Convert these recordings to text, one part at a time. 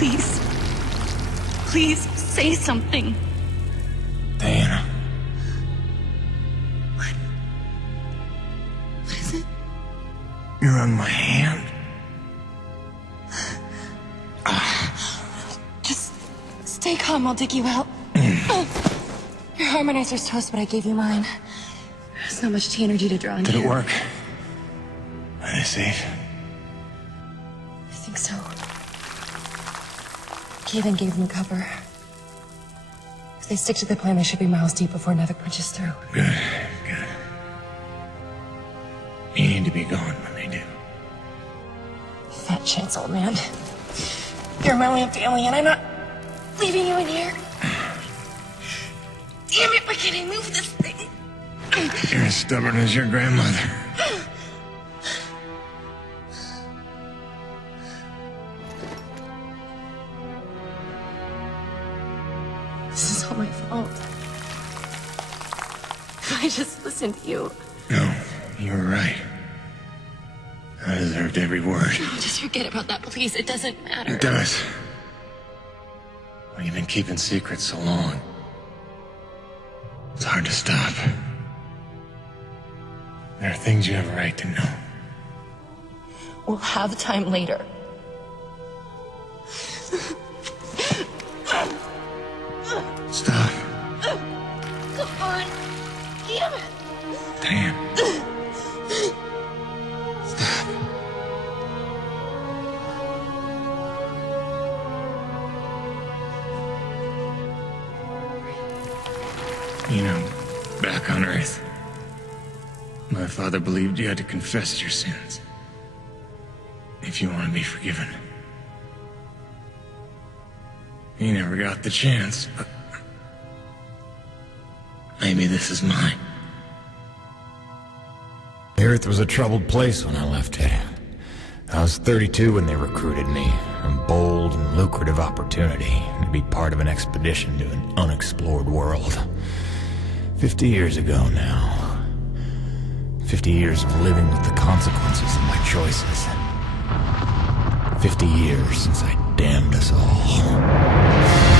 Please. Please say something. Diana. What is it? You're on my hand. Just stay calm, I'll dig you out. Your harmonizer's toast, but I gave you mine. There's not much T energy to draw on Did here. it work? Are they safe? I think so. Kaven gave them cover. If they stick to the plan, they should be miles deep before Nevik punches through. Good, good. You need to be gone when they do. Fat chance, old man. You're my only family, and I'm not leaving you in here. Damn it, why can't I move this thing? You're as stubborn as your grandmother. This is all my fault. I just listened to you. No, you were right. I deserved every word. No, just forget about that, please. It doesn't matter. It does. Well, you've been keeping secrets so long. It's hard to stop. There are things you have a right to know. We'll have time later. Stop. Come on. Damn it. Diane. Stop. You know, back on Earth, my father believed you had to confess your sins if you want to be forgiven. He never got the chance, but maybe this is mine. The Earth was a troubled place when I left it. I was 32 when they recruited me. A bold and lucrative opportunity to be part of an expedition to an unexplored world. 50 years ago now. 50 years of living with the consequences of my choices. 50 years since I damned us all.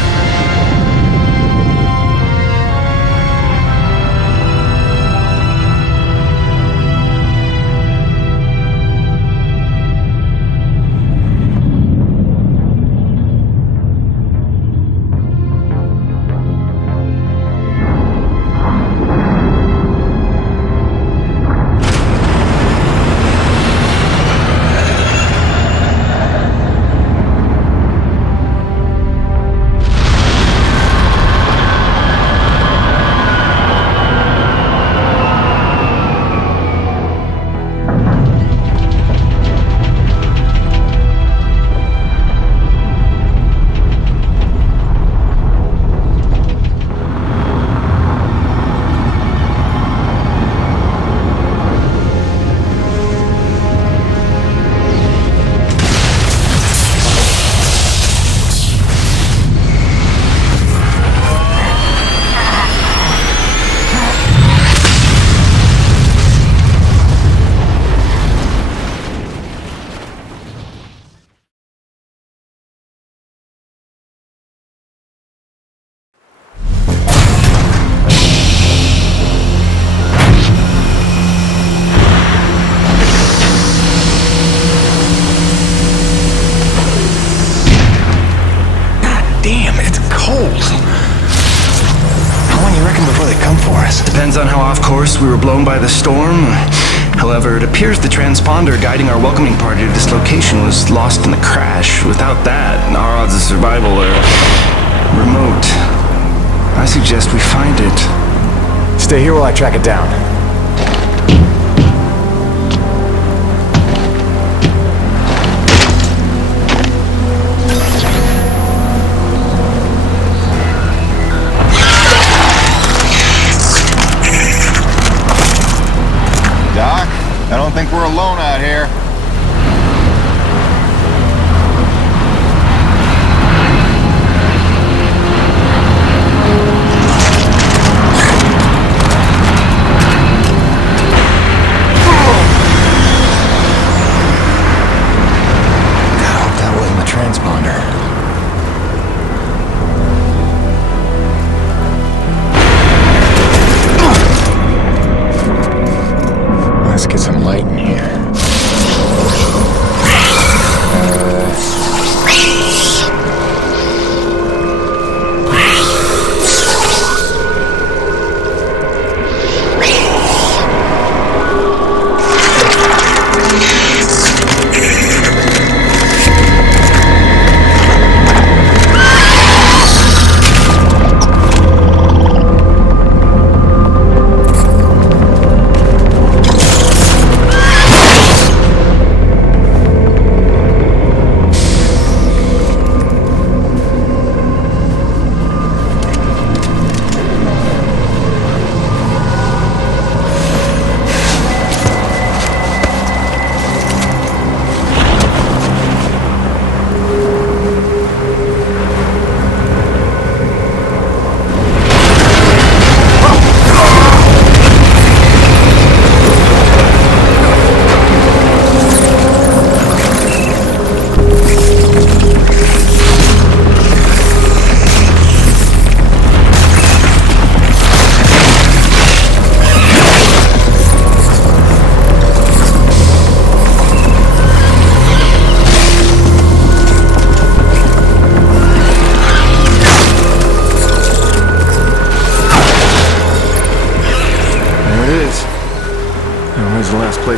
Depends on how off course we were blown by the storm. However, it appears the transponder guiding our welcoming party to this location was lost in the crash. Without that, our odds of survival are remote. I suggest we find it. Stay here while I track it down. Doc, I don't think we're alone out here.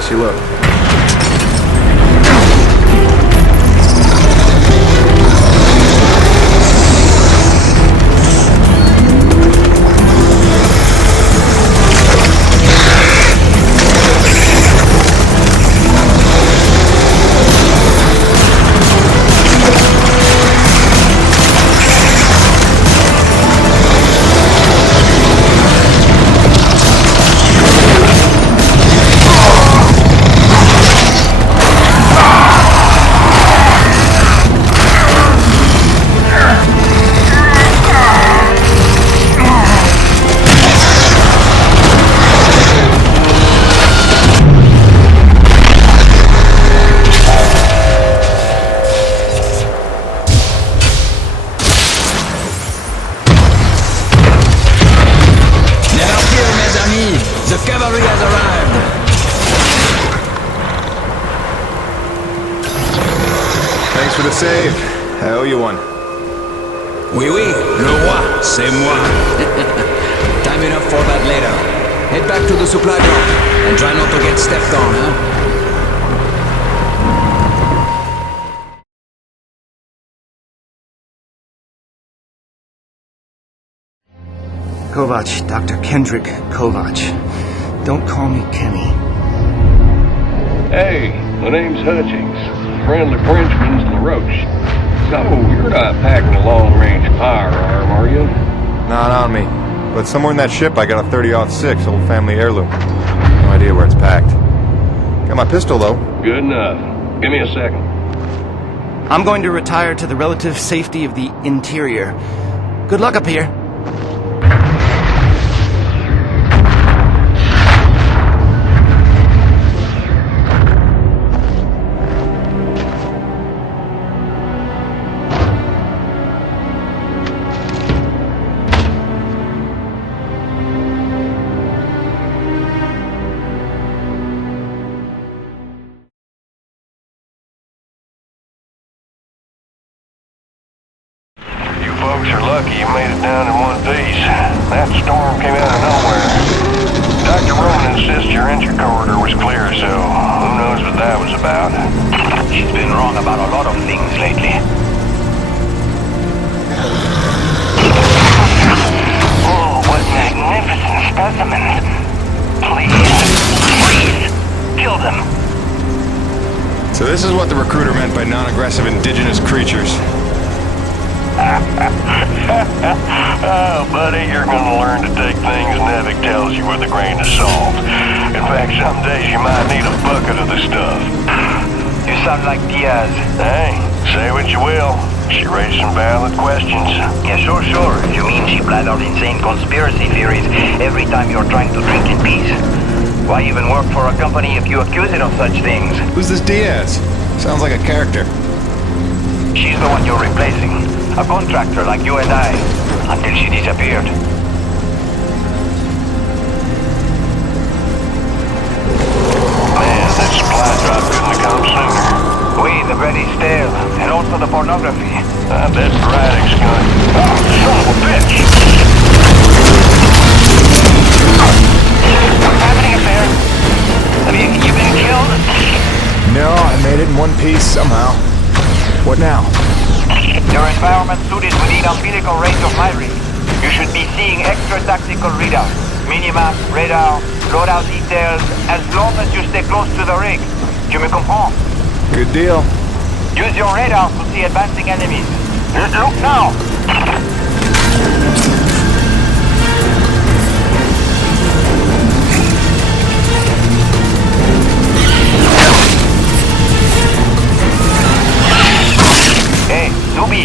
place you look. The cavalry has arrived! Thanks for the save. I owe you one. Oui, oui, le roi, c'est moi. Time enough for that later. Head back to the supply drop and try not to get stepped on, huh? Kovac, Dr. Kendrick Kovac. Don't call me Kenny. Hey, my name's Hutchings. Friendly Frenchman's LaRoche. So, you're not packing a long-range firearm, are you? Not on me. But somewhere in that ship I got a 30-06 old family heirloom. No idea where it's packed. Got my pistol, though. Good enough. Give me a second. I'm going to retire to the relative safety of the interior. Good luck up here. Folks are lucky you made it down in one piece. That storm came out of nowhere. Dr. Roman insists your entry corridor was clear, so who knows what that was about. She's been wrong about a lot of things lately. Oh, what magnificent specimens. Please, kill them. So this is what the recruiter meant by non-aggressive indigenous creatures. Oh, buddy, you're gonna learn to take things Nevik tells you with a grain of salt. In fact, some days you might need a bucket of the stuff. You sound like Diaz. Hey, say what you will. She raised some valid questions. Yeah, sure. You mean she bled out insane conspiracy theories every time you're trying to drink in peace? Why even work for a company if you accuse it of such things? Who's this Diaz? Sounds like a character. She's the one you're replacing. A contractor like you and I. Until she disappeared. Man, that supply drop couldn't have come sooner. Oui, the bread is stale. And also the pornography. I bet Braddock's gonna... Oh, son of a bitch! What's happening up there? Have you been killed? No, I made it in one piece somehow. What now? Your environment suit is within umbilical range of my rig. You should be seeing extra tactical readouts. Minimap, radar, loadout details, as long as you stay close to the rig. Tu me comprends? Good deal. Use your radar to see advancing enemies. Look now! Hey, Zubi,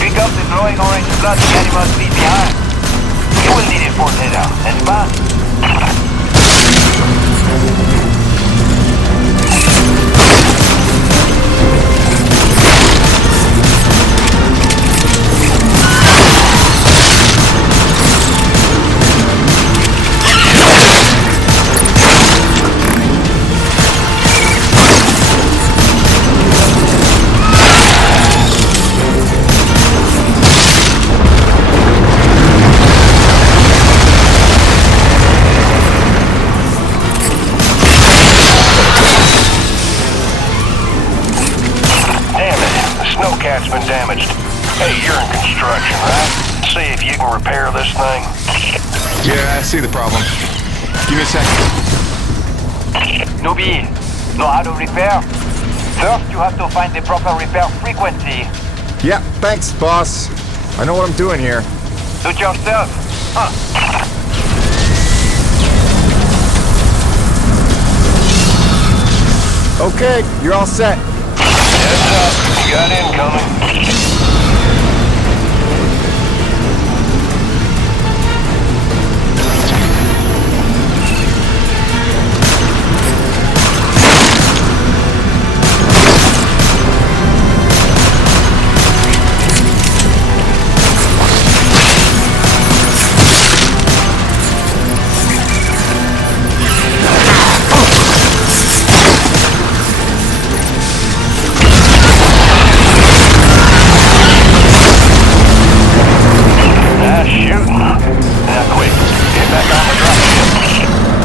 pick up the glowing orange blood the animals leave behind. You will need it for later, n'est-ce pas? cat's been damaged. Hey, you're in construction, right? See if you can repair this thing. Yeah, I see the problem. Give me a second. Newbie, know how to repair? First, you have to find the proper repair frequency. Yeah, thanks, boss. I know what I'm doing here. Do it yourself. Huh. Okay, you're all set. Heads up, you got incoming.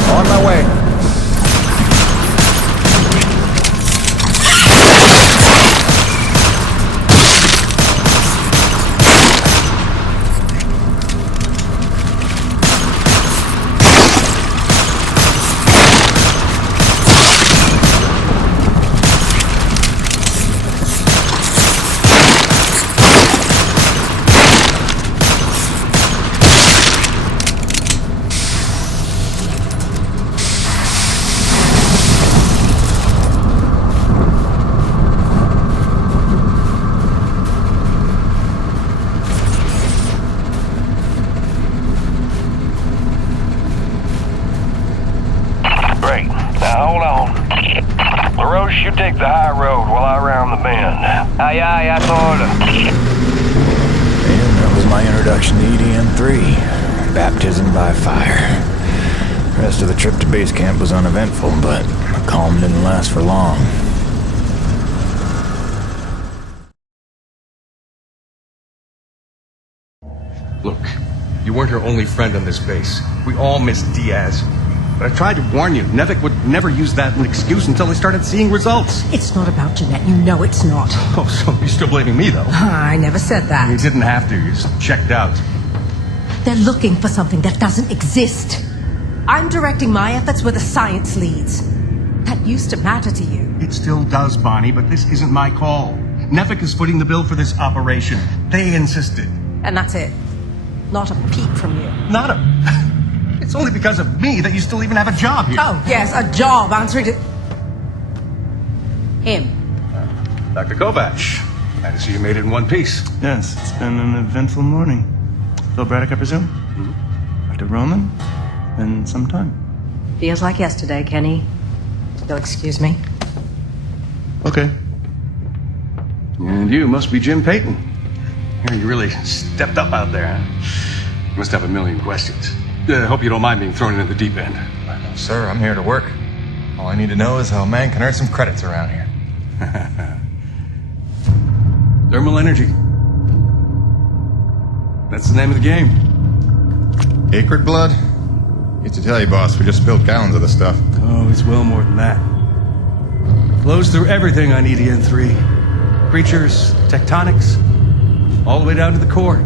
On my way. Great. Now hold on. LaRoche, you take the high road while I round the bend. Aye, aye, asshole. And that was my introduction to EDM-3. Baptism by fire. The rest of the trip to base camp was uneventful, but the calm didn't last for long. Look, you weren't her only friend on this base. We all miss Diaz. But I tried to warn you. Nevik would never use that as an excuse until they started seeing results. It's not about Jeanette. You know it's not. Oh, so you're still blaming me, though? I never said that. You didn't have to. You just checked out. They're looking for something that doesn't exist. I'm directing my efforts where the science leads. That used to matter to you. It still does, Bonnie, but this isn't my call. Nevik is footing the bill for this operation. They insisted. And that's it. Not a peep from you. Not a... It's only because of me that you still even have a job here. Oh, yes, a job answering to... him. Dr. Kovac, glad to see you made it in one piece. Yes, it's been an eventful morning. Bill Braddock, I presume? Mm-hmm. Dr. Roman? Been some time. Feels like yesterday, Kenny. You'll excuse me. Okay. And you must be Jim Payton. Here, you really stepped up out there, huh? You must have a million questions. Hope you don't mind being thrown into the deep end. Sir, I'm here to work. All I need to know is how a man can earn some credits around here. Thermal energy. That's the name of the game. Acrid blood? Used to tell you, boss, we just spilled gallons of the stuff. Oh, it's well more than that. Flows through everything on EDN3. Creatures, tectonics, all the way down to the core.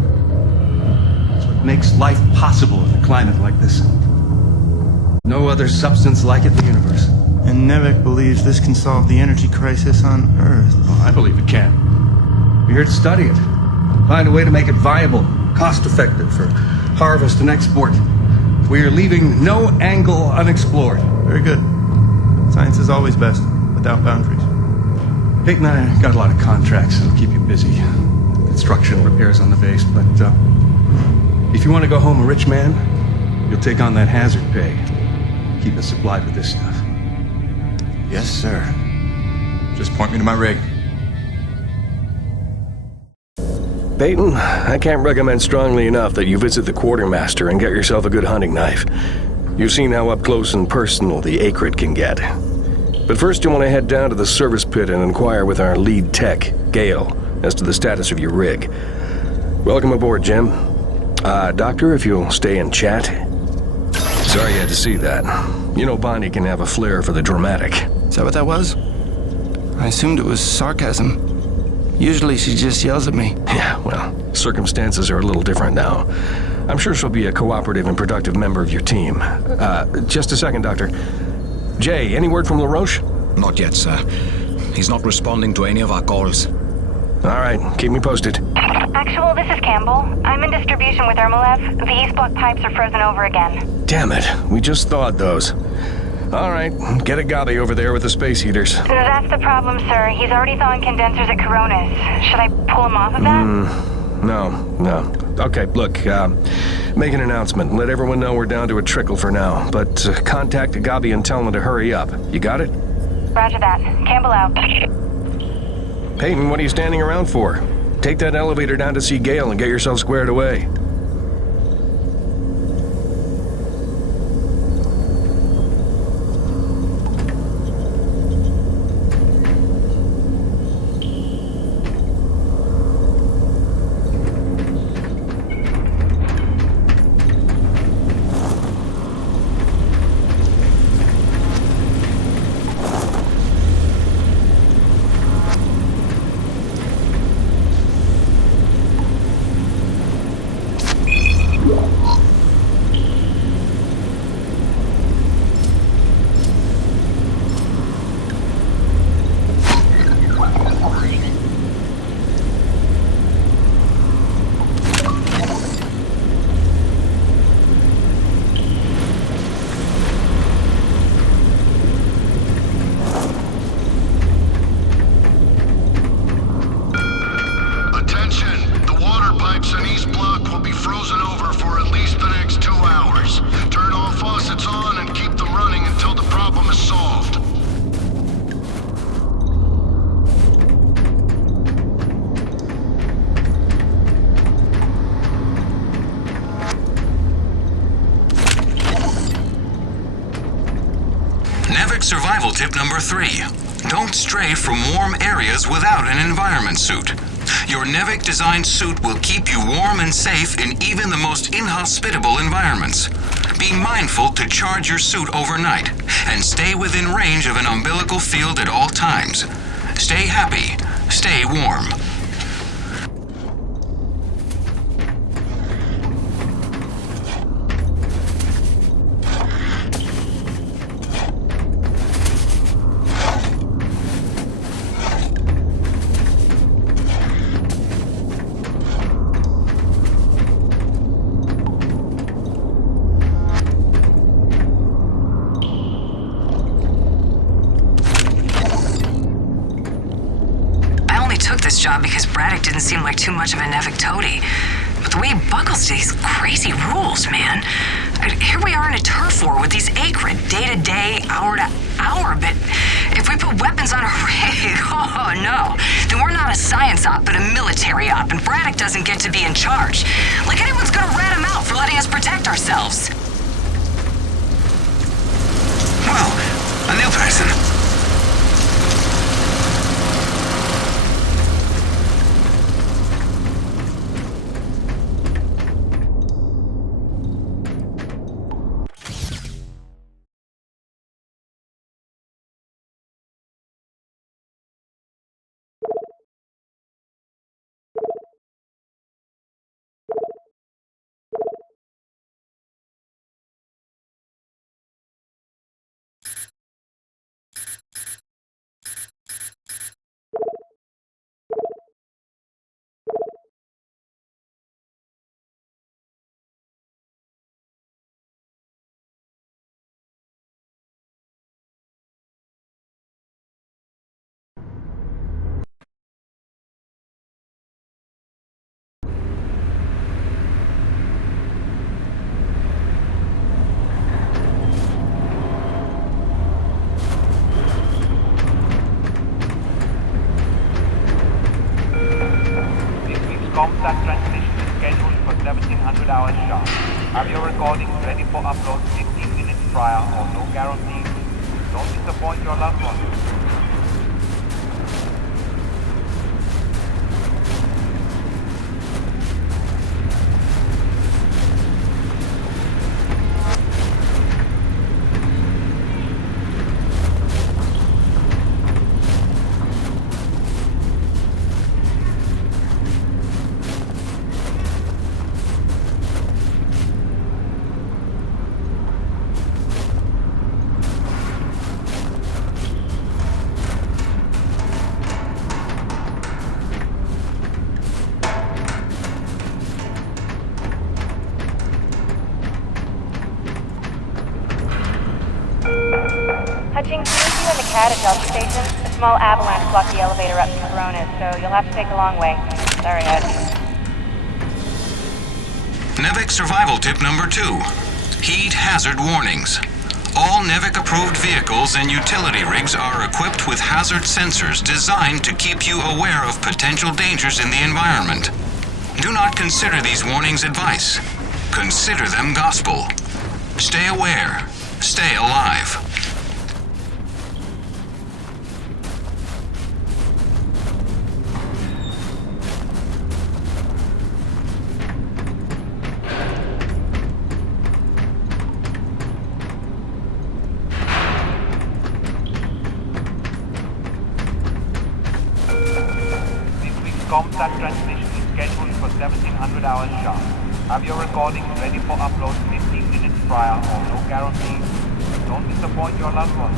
It's what makes life possible in a climate like this. No other substance like it in the universe. And Nevik believes this can solve the energy crisis on Earth. Oh, I believe it can. We're here to study it. Find a way to make it viable, cost-effective for harvest and export. We are leaving no angle unexplored. Very good. Science is always best, without boundaries. Peyton and I got a lot of contracts that'll keep you busy. Construction, repairs on the base, but if you want to go home a rich man, you'll take on that hazard pay. Keep us supplied with this stuff. Yes, sir. Just point me to my rig. Peyton, I can't recommend strongly enough that you visit the quartermaster and get yourself a good hunting knife. You've seen how up close and personal the acrid can get. But first you want to head down to the service pit and inquire with our lead tech, Gale, as to the status of your rig. Welcome aboard, Jim. Doctor, if you'll stay and chat. Sorry you had to see that. You know Bonnie can have a flair for the dramatic. Is that what that was? I assumed it was sarcasm. Usually she just yells at me. Yeah, well, circumstances are a little different now. I'm sure she'll be a cooperative and productive member of your team. Just a second, Doctor. Jay, any word from LaRoche? Not yet, sir. He's not responding to any of our calls. All right, keep me posted. Actual, this is Campbell. I'm in distribution with Ermolev. The east block pipes are frozen over again. Damn it, we just thawed those. All right, get Agabe over there with the space heaters. That's the problem, sir. He's already thawing condensers at Coronas. Should I pull him off of that? No. Okay, look, make an announcement. Let everyone know we're down to a trickle for now. But contact Agabe and tell him to hurry up. You got it? Roger that. Campbell out. Peyton, what are you standing around for? Take that elevator down to see Gale and get yourself squared away. Survival tip number 3. Don't stray from warm areas without an environment suit. Your Nevik-designed suit will keep you warm and safe in even the most inhospitable environments. Be mindful to charge your suit overnight and stay within range of an umbilical field at all times. Stay happy. Stay warm. Job because Braddock didn't seem like too much of a Nevik toady. But the way he buckles to these crazy rules, man. Here we are in a turf war with these Acrid, day to day, hour to hour, but if we put weapons on a rig, oh no, then we're not a science op, but a military op, and Braddock doesn't get to be in charge. Like anyone's gonna rat him out for letting us protect ourselves. Well, a new person. Comsat transmission is scheduled for 1700 hours sharp. Have your recordings ready for upload 15 minutes prior or no guarantee. Don't disappoint your loved ones. station. A small avalanche blocked the elevator up to Coronas, so you'll have to take the long way. Sorry, Ed. NEVIC survival tip number 2. Heed hazard warnings. All NEVIC-approved vehicles and utility rigs are equipped with hazard sensors designed to keep you aware of potential dangers in the environment. Do not consider these warnings advice. Consider them gospel. Stay aware. Stay alive. ComSat transmission is scheduled for 1700 hours sharp. Have your recordings ready for upload 15 minutes prior or no guarantee. Don't disappoint your loved ones.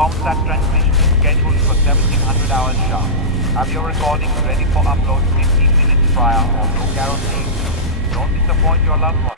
ComSat transmission is scheduled for 1700 hours sharp. Have your recordings ready for upload 15 minutes prior or no guarantee. Don't disappoint your loved ones.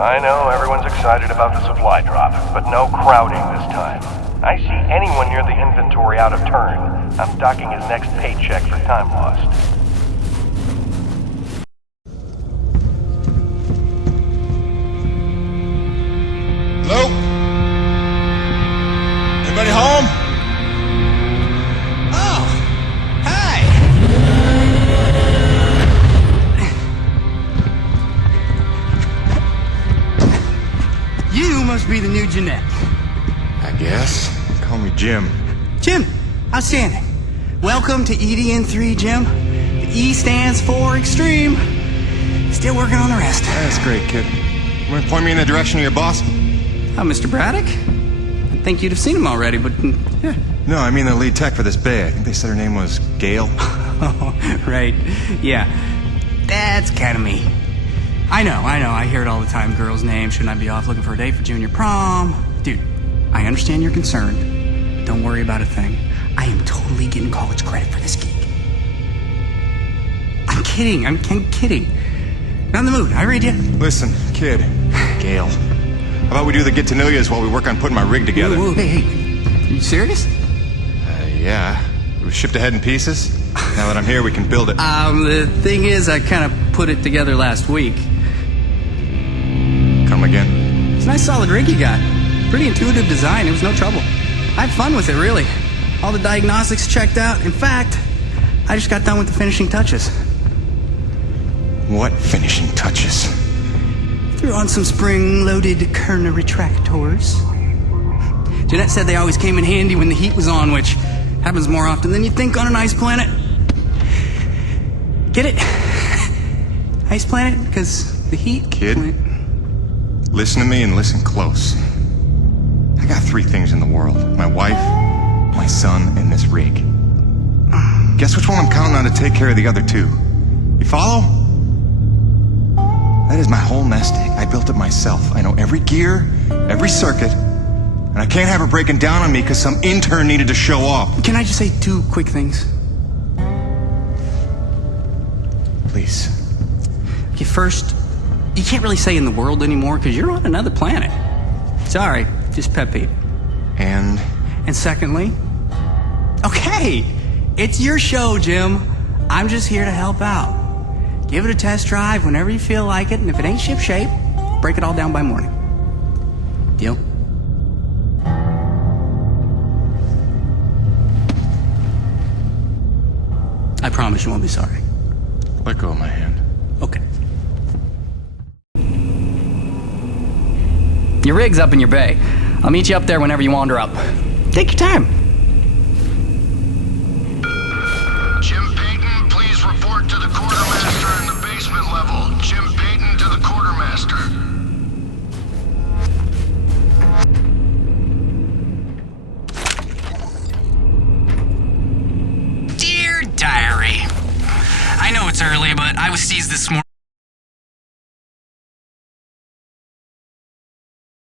I know everyone's excited about the supply drop, but no crowding this time. I see anyone near the inventory out of turn. I'm docking his next paycheck for time lost. Hello? Anybody home? Oh, hi! You must be the new Jeanette. I guess. Call me Jim. Jim, outstanding. Welcome to EDN3, Jim. The E stands for extreme. Still working on the rest. That's great, kid. You want to point me in the direction of your boss? Oh, Mr. Braddock? I think you'd have seen him already, but yeah. No, I mean the lead tech for this bay. I think they said her name was Gail. Oh, right. Yeah. That's kind of me. I know. I hear it all the time. Girl's name. Shouldn't I be off looking for a date for junior prom? Dude, I understand you're concerned. Don't worry about a thing. I am totally getting college credit for this gig. I'm kidding. I'm kidding. Not in the mood. I read you. Listen, kid. Gail. How about we do the get-to-know-yous while we work on putting my rig together? Whoa, hey. Are you serious? Yeah. It was shipped ahead in pieces. Now that I'm here, we can build it. The thing is, I kind of put it together last week. Come again? It's a nice solid rig you got. Pretty intuitive design. It was no trouble. I had fun with it, really. All the diagnostics checked out. In fact, I just got done with the finishing touches. What finishing touches? Threw on some spring-loaded Kerner retractors. Jeanette said they always came in handy when the heat was on, which happens more often than you think on an ice planet. Get it? Ice planet? Because the heat... Kid, listen to me and listen close. I got 3 things in the world. My wife, my son, and this rig. Guess which one I'm counting on to take care of the other 2? You follow? That is my whole nest egg. I built it myself. I know every gear, every circuit, and I can't have her breaking down on me because some intern needed to show off. Can I just say 2 quick things? Please. Okay, first, you can't really say in the world anymore because you're on another planet. Sorry, just pet peeve. And secondly, Okay, it's your show, Jim. I'm just here to help out. Give it a test drive whenever you feel like it, and if it ain't shipshape, break it all down by morning. Deal? I promise you won't be sorry. Let go of my hand. Okay. Your rig's up in your bay. I'll meet you up there whenever you wander up. Take your time. Jim Payton, please report to the quartermaster in the basement level. Jim Payton to the quartermaster. Dear Diary, I know it's early, but I was seized this morning.